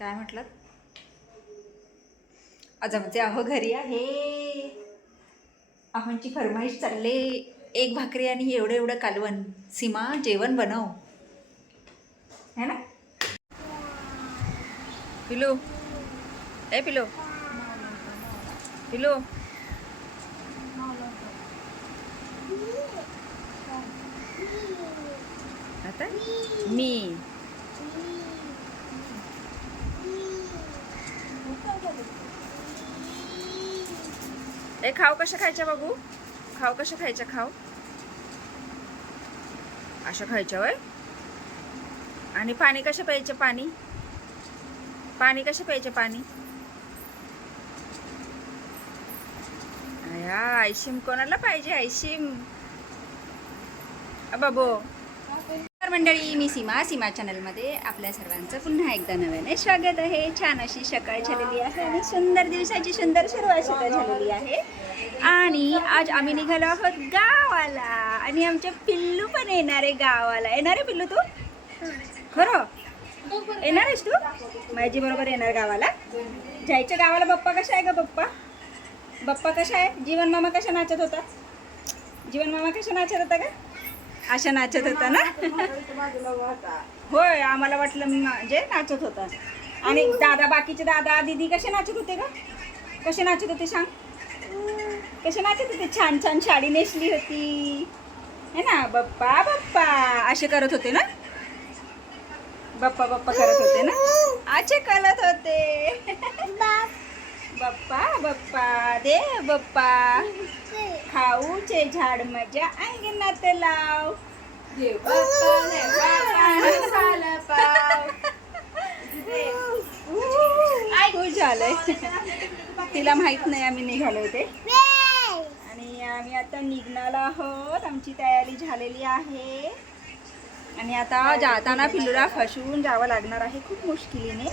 काय म्हटलं? आज आमचे अहो घरी आहे. अहोंची फरमाईश चालले, एक भाकरी आणि एवढं एवढं कालवण. सीमा जेवण बनव, है ना पिलू? ए पिलू, पिलू आता मी ए खाऊ कशा खायच्या बाबू? खाऊ कशा खायच्या? खाऊ अशा खायच्या वय. आणि पाणी कशा प्यायचं? पाणी पाणी कशा प्यायचं? पाणी आया आयशिम कोणाला पाहिजे? आयशिम बाबू. तर मंडळी, मी सीमा चॅनलमध्ये आपल्या सर्वांचं पुन्हा एकदा नव्याने स्वागत आहे. छान अशी सकाळ झालेली आहे आणि सुंदर दिवसाची सुंदर सुरुवात सुद्धा झालेली आहे. आणि आज आम्ही निघालो आहोत गावाला आणि आमच्या पिल्लू पण येणार आहे गावाला. येणार आहे पिल्लू? तू खरं येणार आहेस? तू माझी बरोबर येणार गावाला? जायचं गावाला. बप्पा कशा आहे ग? बप्पा कशा आहे? जीवन मामा कशा नाचत होता? जीवन मामा कशा नाचत होता का? अशा नाचत होता ना? होय, आम्हाला वाटलं म्हणजे नाचत होता. आणि दादा, बाकीचे दादा दीदी कसे नाचत होते का? कसे नाचत होते सांग? कसे नाचत होते? छान छान साडी नेसली होती है ना? बप्पा बप्पा असे करत होते ना? बप्पा बप्पा करत होते ना? असे करत होते. बप्पा बप्पा दे बप्पा, खाऊचे झाड माझ्या अंगणात लाव. झालंय. तिला माहित नाही आम्ही निघालो ते. आणि आम्ही आता निघणार आहोत. आमची तयारी झालेली आहे. आणि आता जाताना पिल्लूला फसवून जावं लागणार आहे खूप मुश्किलीने,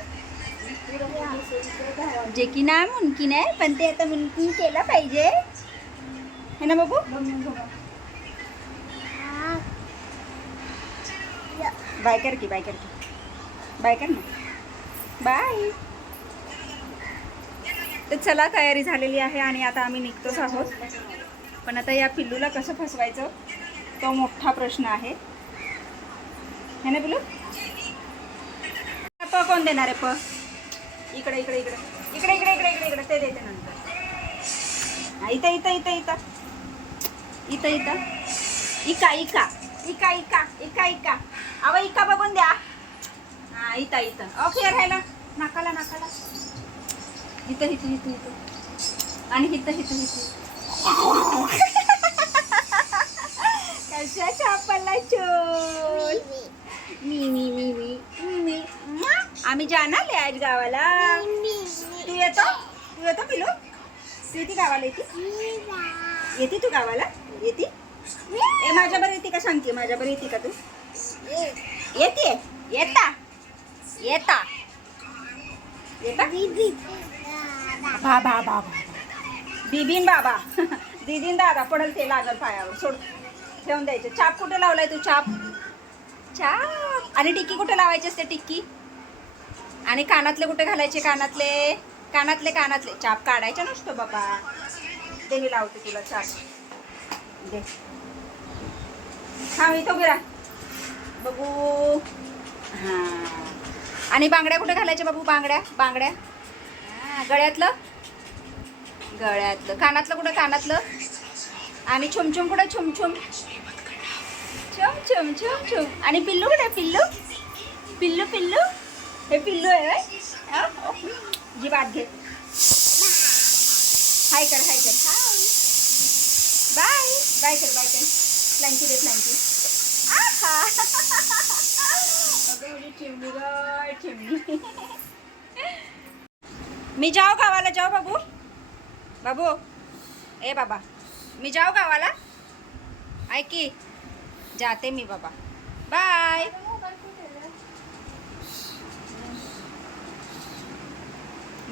जे की ना मुमकिन आहे, पण ते आता मुमकिन केलं पाहिजे है ना बाबू? बाय कर की, बाय कर की, बाय कर ना, बाय. तर चला, तयारी झालेली आहे आणि आता आम्ही निघतोच आहोत. पण आता या पिल्लूला कसं फसवायचं तो मोठा प्रश्न आहे है ना पिल्लू? प कोण देणार आहे? प इकडे इकडे इकडे इकडे इकडे इकडे इकडे इकडे ते देते नंतर. इथं इथं इथं इथं इथं इथं इका इका इका इका इका इका अव इका बघून द्या. हा इथं इथं ओके राहायला नाकाला नाकाला इथं इथं इथं इथं आणि इथं इथं इथं. कशा छापला चोल. मी मी मी मी मी आम्ही जाणार आहे आज गावाला. तू येतो? तू येतो पिलू? तू येते गावाला? येते तू गावाला? येते? ए माझ्याबरोबर येते का? सांगते माझ्याबरोबर येते का तू? येते? येता येता येता बा बा बा बिबीन बाबा दीदीन दादा पडल ते लागल पायावर. सोड, ठेवून द्यायचं. चाप कुठे लावलाय तू? चाप चाप. आणि टिक्की कुठे लावायची असते? टिक्की. आणि कानातले कुठे घालायचे? कानातले कानातले कानातले. चाप काढायचा नसतो बाबा. दे मी लावते तुला चाप. दे. हा इथं उभी राहा बघू. हां. आणि बांगड्या कुठे घालायच्या बाबू? बांगड्या बांगड्या. हां, गळ्यातलं गळ्यातलं. कानातलं कुठं? कानातलं. आणि छुमछुम कुठे? छुमछुम छुम छुम छुम छुम. आणि पिल्लू कुठे? पिल्लू पिल्लू पिल्लू. हे पिल्लू आहे. जी बात घे. हाय कर, हाय कर. हाय, बाय बाय कर, बाय कर. फ्लँकी दे, फ्लँकी. चिमणी ग चिमणी. मी जाऊ गावाला? जाऊ बाबू? बाबू ए बाबा, मी जाऊ गावाला? ऐक की, जाते मी बाबा. बाय.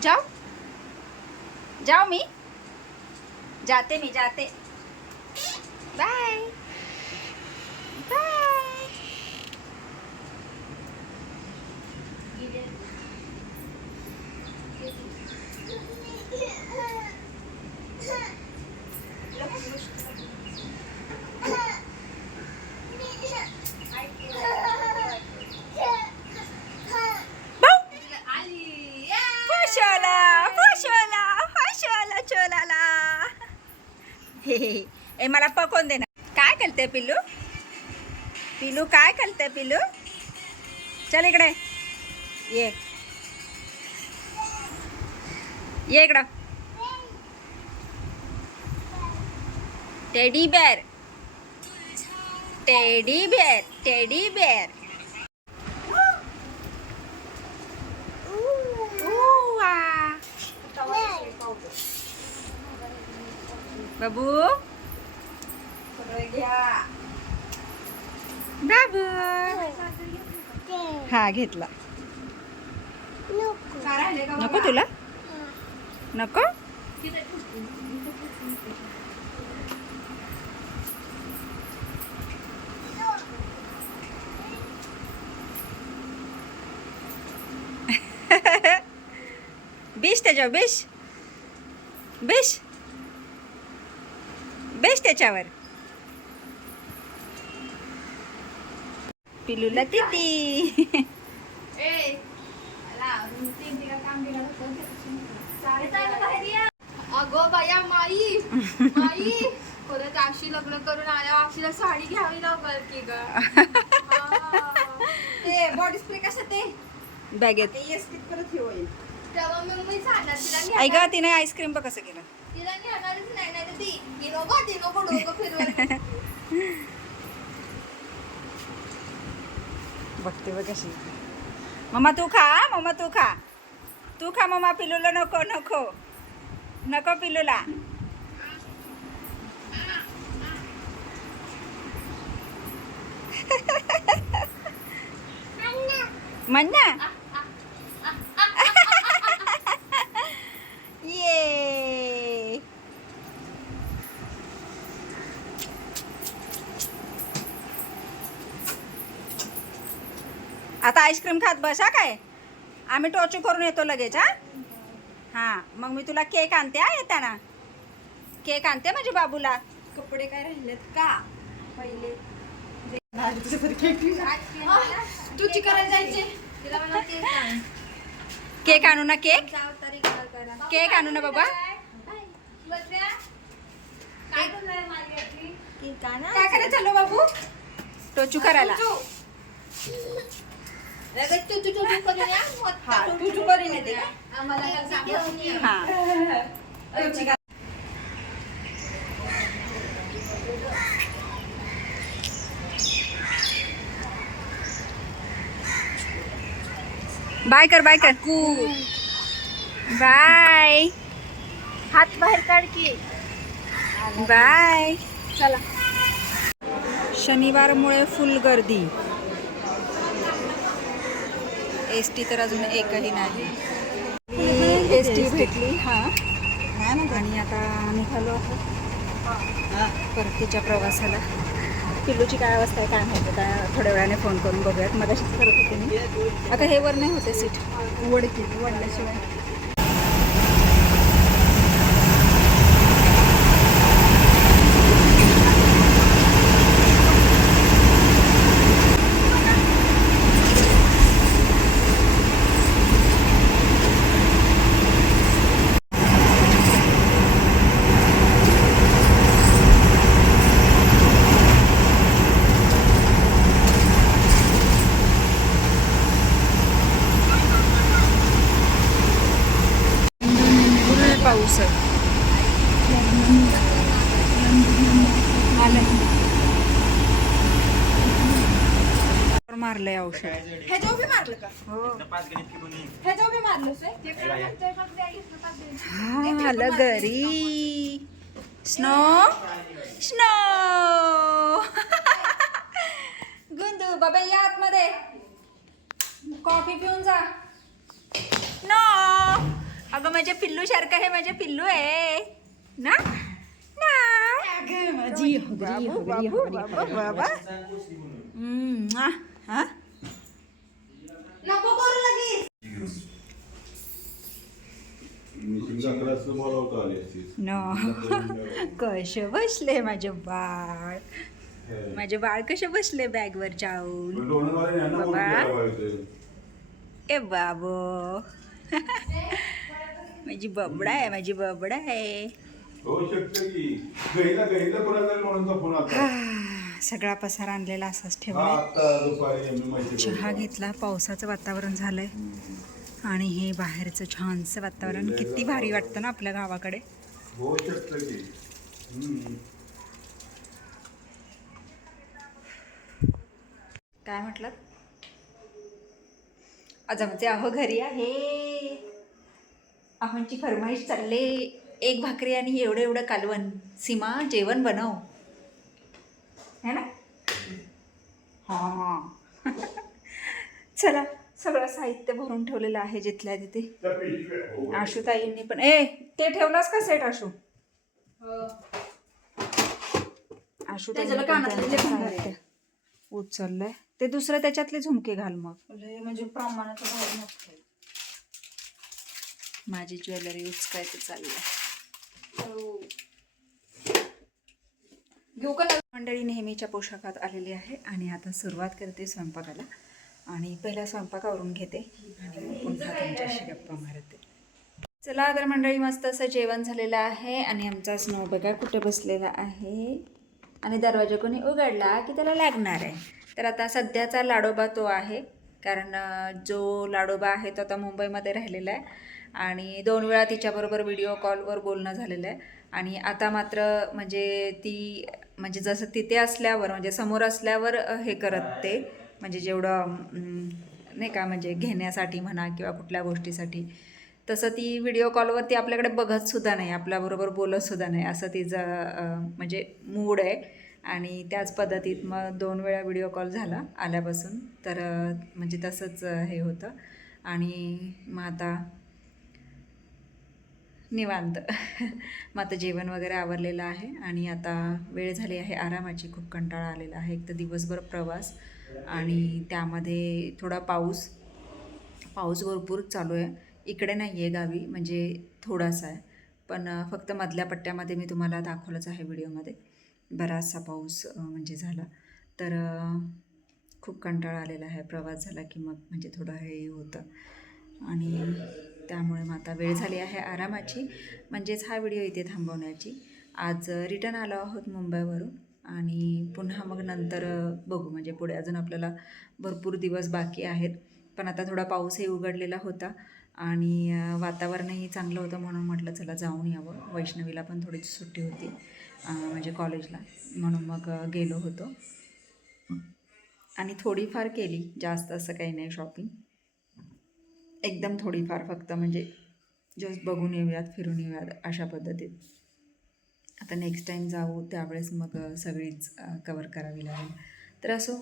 जाऊ जाऊ मी जाते, मी जाते. Bye bye. ए मला पकवून दे ना. काय करते पिल्लू? पिल्लू काय करते पिल्लू? चल इकडे ये, ये इकडं. Teddy bear, teddy bear, teddy bear. बाबू बाबू हा घेतला. नको तुला? नको. बेश त्याच्यावर, बेश बेश बेश त्याच्यावर. पिलूला तिती. अगो बाया माई माई परत आशी लग्न करून आल्या, आशीला साडी घ्यावी लागल की ग. ते बॉडी स्प्रे कसं ते बॅगेत. तेव्हा मग मी सांगणार तिला आई ग तिने आईस्क्रीम बघ कसं केलं. तिला घेणारच नाही, नाही तर ती नको डोकं फिरवायला. बघते बघ कशी. मम्मा तू खा, मम्मा तू खा, तू खा मम्मा. पिलूला नको, नको नको पिलूला. मन्ना ये. आता आईस्क्रीम खात बसा काय. आम्ही टोचू करून येतो लगेच. हा मग मी तुला केक आणते. येताना केक आणते माझ्या बाबूला. कपडे काय राहिलेत का पहिले? तुझी करायला जायचे. तिला म्हणा केक आण. केक आणू ना. केक जावतारी करा. केक आणू ना बाबा. काय करणार माझी केक आण. काय करायचं चाललो बाबू? टोचू करायला. बाय कर, बाय कर. बाय. हात बाहेर काढ की. बाय. चला. शनिवारमुळे फुल गर्दी. एस टी तर अजून एकही नाही. एस टी भेटली. हां आणि आता निघालो आहोत परतीच्या प्रवासाला. पिल्लूची काय अवस्था आहे काय माहिती. काय थोड्या वेळाने फोन करून बघूयात. मग अशीच करत होते मी. आता हे वर नाही होते सीट. वडल्याशिवाय. पाऊस आहे. मारलंय औषध. ह्याच्यावर बी मारलं का? हो ह्याच्यावर बी मारलं आलं घरी. Snow snow. गुंदू बाबा या आतमध्ये. कॉफी पिऊन जा. नो अगं माझ्या पिल्लू सारखं हे माझे पिल्लू आहे ना. माझी बाबू बाबू बाबू बाबा. हा नको करू लगेच. नो कसे बसले माझे बाळ. माझे बाळ कसे बसले बॅगवर जाऊन. बाबा ए बाबू. माझी बबडा आहे, माझी बबडा आहे. होऊ शकतं की गईला कोणाचा कोणाचा फोन आता सगळा पसारा आणलेला असाच हा ठेवला. आता दुपारी आम्ही माहिती चहा घेतला. पावसाचं वातावरण झालंय आणि हे बाहेरचं छानसं वातावरण किती भारी वाटतं ना आपल्या गावाकडे. होऊ शकतं की काय म्हटलं? आज आमचे अहो घरी आहे. अहोंची फरमाईश चालले, एक भाकरी आणि एवढं एवढं कालवण. सीमा जेवण बनव है ना. हां चला, सगळं साहित्य भरून ठेवलेलं आहे जिथल्या तिथे. त्या पिशव्या आशुताईंनी पण ते ठेवलास का सेट आशू? त्याच्याला कानातले आशुताईंनी साहित्य उचललंय. ते दुसरं त्याच्यातले झुमके घाल मग. म्हणजे प्रमाणाचं भाव नसते. माझी ज्वेलरी उचकायचं चाललंय. घेऊ का मंडळी नेहमीच्या पोशाखात आलेली आहे आणि आता सुरुवात करते स्वयंपाकाला. आणि पहिला स्वयंपाक आवरून घेते आणि मग पुन्हा तुमच्याशी गप्पा मारते. चला तर मंडळी, मस्त असं जेवण झालेलं आहे आणि आमचा स्नो बघा कुठे बसलेला आहे आणि दरवाजा कोणी उघडला की त्याला लागणार आहे. तर आता सध्याचा लाडोबा तो आहे, कारण जो लाडोबा आहे तो आता मुंबईमध्ये राहिलेला आहे आणि 2 वेळा तिच्याबरोबर व्हिडिओ कॉलवर बोलणं झालेलं आहे. आणि आता मात्र म्हणजे ती म्हणजे जसं तिथे असल्यावर म्हणजे समोर असल्यावर हे करत ते म्हणजे जेवढं नाही का म्हणजे घेण्यासाठी म्हणा किंवा कुठल्या गोष्टीसाठी, तसं ती व्हिडिओ कॉलवरती आपल्याकडे बघतसुद्धा नाही, आपल्याबरोबर बोलतसुद्धा नाही, असं तिचं म्हणजे मूड आहे. आणि त्याच पद्धतीत मग 2 वेळा व्हिडिओ कॉल झाला आल्यापासून. तर म्हणजे तसंच हे होतं. आणि मग आता निवांत मग आता जेवण वगैरे आवरलेलं आहे आणि आता वेळ झाली आहे आरामाची. खूप कंटाळा आलेला आहे. एक तर दिवसभर प्रवास आणि त्यामध्ये थोडा पाऊस भरपूर चालू आहे. इकडे नाही आहे गावी, म्हणजे थोडासा आहे, पण फक्त मधल्या पट्ट्यामध्ये मी तुम्हाला दाखवलंच आहे व्हिडिओमध्ये. बराचसा पाऊस म्हणजे झाला. तर खूप कंटाळा आलेला आहे. प्रवास झाला की मग म्हणजे थोडं हे होतं आणि त्यामुळे मग आता वेळ झाली आहे आरामाची, म्हणजेच हा व्हिडिओ इथे थांबवण्याची. आज रिटर्न आलो आहोत मुंबईवरून आणि पुन्हा मग नंतर बघू, म्हणजे पुढे अजून आपल्याला भरपूर दिवस बाकी आहेत. पण आता थोडा पाऊसही उघडलेला होता आणि वातावरणही चांगलं होतं, म्हणून म्हटलं चला जाऊन यावं. वैष्णवीला पण थोडीशी सुट्टी होती म्हणजे कॉलेजला, म्हणून मग गेलो होतो आणि थोडीफार केली, जास्त असं काही नाही शॉपिंग, एकदम थोडीफार फक्त म्हणजे जस्ट बघून येऊयात, फिरून येऊयात अशा पद्धतीत. आता नेक्स्ट टाईम जाऊ त्यावेळेस मग सगळीच कवर करावी लागेल. तर असो,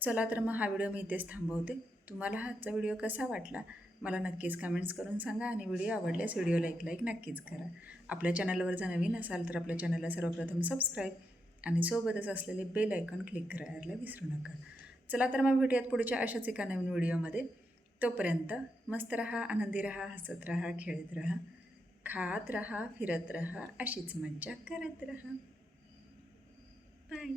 चला तर मग हा व्हिडिओ मी इथेच थांबवते. तुम्हाला आजचा व्हिडिओ कसा वाटला मला नक्कीच कमेंट्स करून सांगा आणि व्हिडिओ आवडल्यास व्हिडिओला लाईक नक्कीच करा. आपल्या चॅनलवर जर नवीन असाल तर आपल्या चॅनलला सर्वप्रथम सबस्क्राईब आणि सोबतच असलेले बेल आयकॉन क्लिक करायला विसरू नका. चला तर मग भेटूयात पुढच्या अशाच एका नवीन व्हिडिओमध्ये. तोपर्यंत मस्त रहा, आनंदी रहा, हसत रहा, खेळत रहा, खात रहा, फिरत रहा, अशीच मज्जा करत रहा. बाय.